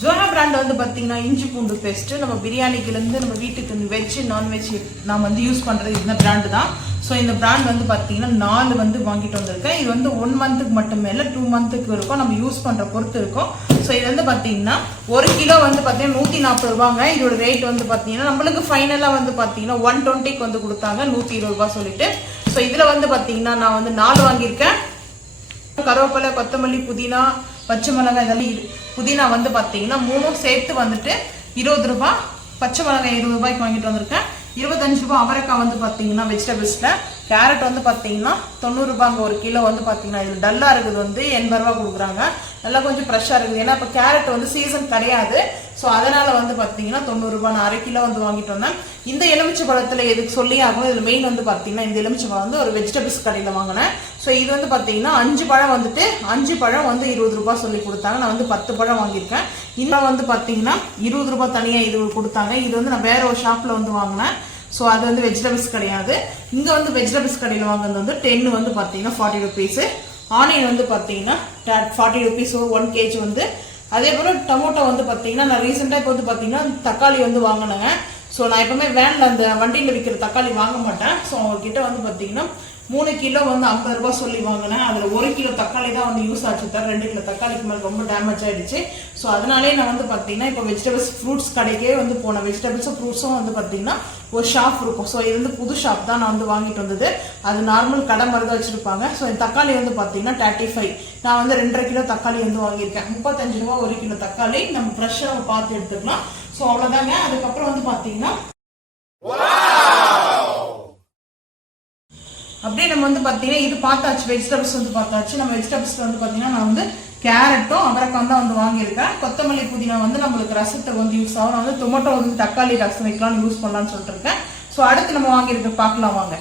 ஜோனா brand வந்து பார்த்தீங்கன்னா இஞ்சி பூண்டு பேஸ்ட்டு நம்ம பிரியாணிக்குலேருந்து நம்ம வீட்டுக்கு வெஜ் நான்வெஜ் நான் வந்து யூஸ் பண்ணுறது இந்த பிராண்டு தான். ஸோ இந்த பிராண்ட் வந்து பார்த்தீங்கன்னா 4 வந்து வாங்கிட்டு வந்திருக்கேன். இது வந்து 1 மந்த்துக்கு மட்டுமே இல்லை 2 மந்த்துக்கு இருக்கும், நம்ம யூஸ் பண்ணுற பொறுத்து இருக்கும். ஸோ இது வந்து பார்த்தீங்கன்னா 1 கிலோ வந்து பார்த்தீங்கன்னா 140 ரூபாங்க. இதோட ரேட் வந்து பார்த்தீங்கன்னா நம்மளுக்கு ஃபைனலாக வந்து பார்த்தீங்கன்னா 120க்கு வந்து கொடுத்தாங்க, 120 ரூபா சொல்லிட்டு. ஸோ இதில் வந்து பார்த்தீங்கன்னா நான் வந்து 4 வாங்கியிருக்கேன். கருவேப்பிலை, கொத்தமல்லி, புதினா, பச்சை மிளகாய் இதெல்லாம். புதினா வந்து பார்த்தீங்கன்னா 3 சேர்த்து வந்துட்டு 20 ரூபா, பச்சை மிளகாய் 20 ரூபாய்க்கு வாங்கிட்டு வந்திருக்கேன். 25 ரூபா அவரைக்காய் வந்து பார்த்தீங்கன்னா வெஜிடபிள்ஸில். கேரட் வந்து பார்த்தீங்கன்னா 90 ரூபாங்க 1 கிலோ வந்து பார்த்தீங்கன்னா. இது டல்லாக இருக்குது வந்து 80 ரூபா கொடுக்குறாங்க. நல்லா கொஞ்சம் ஃப்ரெஷ்ஷாக இருக்குது, ஏன்னா இப்போ கேரட் வந்து சீசன் கிடையாது. ஸோ அதனால் வந்து பார்த்தீங்கன்னா 90 ரூபா. நான் அரை கிலோ வந்து வாங்கிட்டு வந்தேன். இந்த எலுமிச்சை பழத்தில் எதுக்கு சொல்லி ஆகும், இதில் மெயின் வந்து பார்த்தீங்கன்னா இந்த எலுமிச்சை பழம் வந்து ஒரு வெஜிடபிள்ஸ் கடையில் வாங்கினேன். ஸோ இது வந்து பார்த்தீங்கன்னா 5 பழம் வந்துட்டு 5 பழம் வந்து 20 ரூபா சொல்லி கொடுத்தாங்க. நான் வந்து 10 பழம் வாங்கியிருக்கேன். இன்னும் வந்து பார்த்தீங்கன்னா 20 ரூபா தனியாக இது கொடுத்தாங்க. இது வந்து நான் வேற ஒரு ஷாப்பில் வந்து வாங்கினேன். ஸோ அது வந்து வெஜிடபிள்ஸ் கிடையாது. இங்கே வந்து வெஜிடபிள்ஸ் கடையில் வாங்கினது வந்து 10 வந்து பார்த்தீங்கன்னா 40 ருபீஸு. ஆனியன் வந்து பார்த்தீங்கன்னா 40 ருபீஸ் 1 kg வந்து. அதே போல் டொமேட்டோ வந்து பார்த்தீங்கன்னா நான் ரீசெண்டாக இப்போ வந்து பார்த்தீங்கன்னா தக்காளி வந்து வாங்கினேங்க. ஸோ நான் எப்பவுமே வேனில் அந்த வண்டியில் விற்கிற தக்காளி வாங்க மாட்டேன். ஸோ அவங்ககிட்ட வந்து பார்த்தீங்கன்னா 3 கிலோ வந்து 50 ரூபா சொல்லி வாங்கினேன். அதில் 1 கிலோ தக்காளி தான் வந்து யூஸ் ஆச்சு தர, 2 கிலோ தக்காளிக்கு மேலே ரொம்ப டேமேஜ் ஆகிடுச்சு. ஸோ அதனாலே நான் வந்து பார்த்தீங்கன்னா இப்போ வெஜிடபிள்ஸ் ஃப்ரூட்ஸ் கடைக்கே வந்து போனேன். வெஜிடபிள்ஸும் ஃப்ரூட்ஸும் வந்து பார்த்தீங்கன்னா ஒரு ஷாப் இருக்கும். ஸோ இது வந்து புது ஷாப் தான் நான் வந்து வாங்கிட்டு வந்தது. அது நார்மல் கடை மாதிரி தான் வச்சுருப்பாங்க. ஸோ இந்த தக்காளி வந்து பார்த்தீங்கன்னா 35. நான் வந்து 2.5 கிலோ தக்காளி வந்து வாங்கியிருக்கேன். 35 ரூபா 1 கிலோ தக்காளி. நம்ம ஃப்ரெஷ்ஷாக பார்த்து எடுத்துக்கலாம். ஸோ அவ்வளோதாங்க. அதுக்கப்புறம் வந்து பார்த்தீங்கன்னா அப்படியே நம்ம வந்து பார்த்தீங்கன்னா இது பார்த்தாச்சு, வெஜிடபிள்ஸ் வந்து பார்த்தாச்சு. நம்ம வெஜிடபிள்ஸ்ல வந்து பார்த்தீங்கன்னா நான் வந்து கேரட்டும் அவரைக்காய் தான் வந்து வாங்கியிருக்கேன். கொத்தமல்லி, புதினா வந்து நம்மளுக்கு ரசத்துக்கு வந்து யூஸ் ஆகும். நான் வந்து டொமேட்டோ வந்து தக்காளி ரசம் வைக்கலாம்னு யூஸ் பண்ணலான்னு சொல்லிட்டு இருக்கேன். ஸோ அடுத்து நம்ம வாங்கியிருக்க பார்க்கலாம் வாங்க.